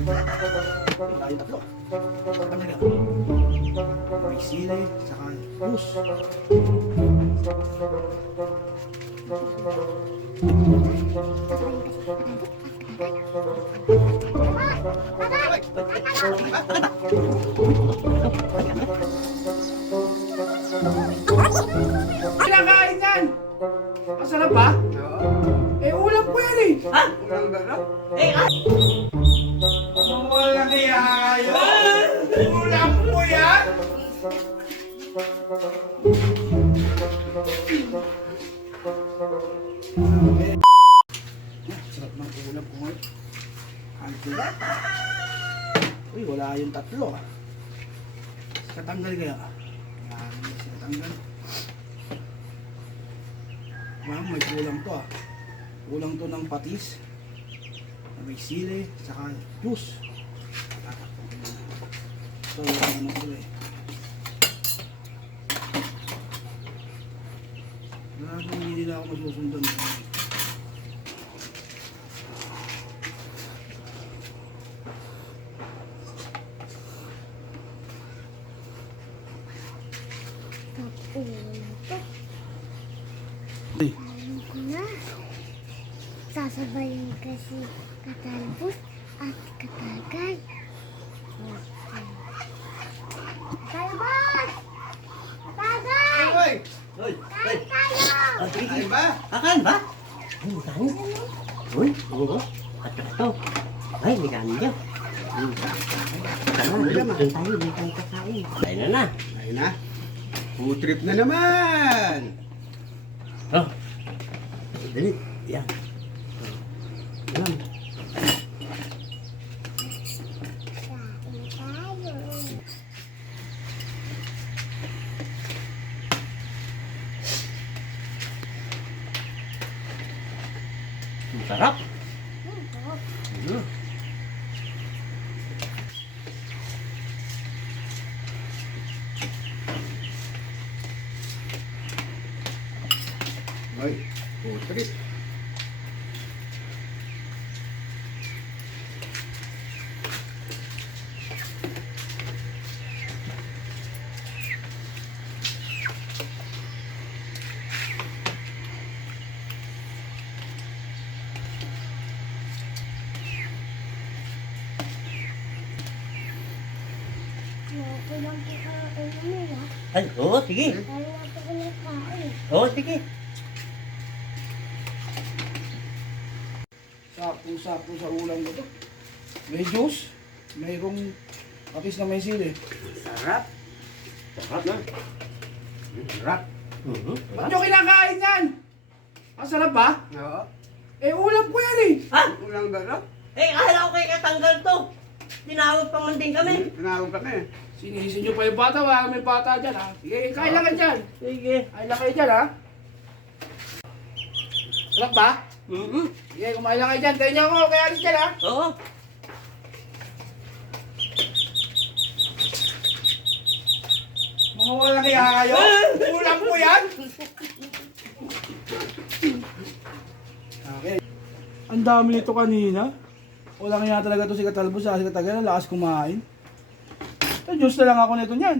Wala yung tatlo. Saka nila. May sili, saka juice. Kinakain yan! Masarap ba? Eh, ulam ko yan eh! Ha? Ulang ba? Eh, Wala kaya kayo! Ulam ko yan! Sarap ng ulam ko ngayon. Antila. Uy, wala yung tatlo ah. Katanggal kaya? Katanggal. May kulang to ah. Kulang to ng patis. May sili, saka juice. So, yan naman sila eh. Hindi nila ako masusundan. Hey. Na. Sasabayin kasi katalbos at katagay. Talbos! Katagay! Hoy! Hoy! Kain tayo! Ay ba? Akan ba? Ay, magkano? Uy, oo. At ito. Ay, magkano dyan? Tama, doon tayo, may tayo kakain. Tayo na. Ayun na. Food trip na naman! Oh. Dali. Yan. Yan. Kain tayo. Ang sarap. Hmm. Hoy, food trip. Okay lang po kakain mo ha. Ay, oo, sige. Kaya lang po kumakain. Oo, sige. Sapo-sapo sa ulam ko to. May juice, mayroong patis na may sili. Sarap. Sarap na. Sarap. Ba't nyo kinakain yan? Ang sarap ba? Oo. Eh, ulam ko yan eh! Ha? Ulang ba? Eh, akala ko kayo katanggal to. Tinawag pa man din kami. Tinawag kami. Sinisin nyo pa yung bata, wala may bata dyan ha. Sige, kain lang kayo dyan. Sige. Kain lang kayo dyan ha. Sarap ba? Mm-hmm. Sige, kumain lang kayo dyan. Tayo nyo ako, kaya alis dyan ha. Oo. Mga wala kaya kayo. Ulam ko yan. Okay. Ang dami nito kanina. Wala kaya talaga to si Katalbos sa si Katagal. Lakas kumain. Diyos na lang ako nito niyan.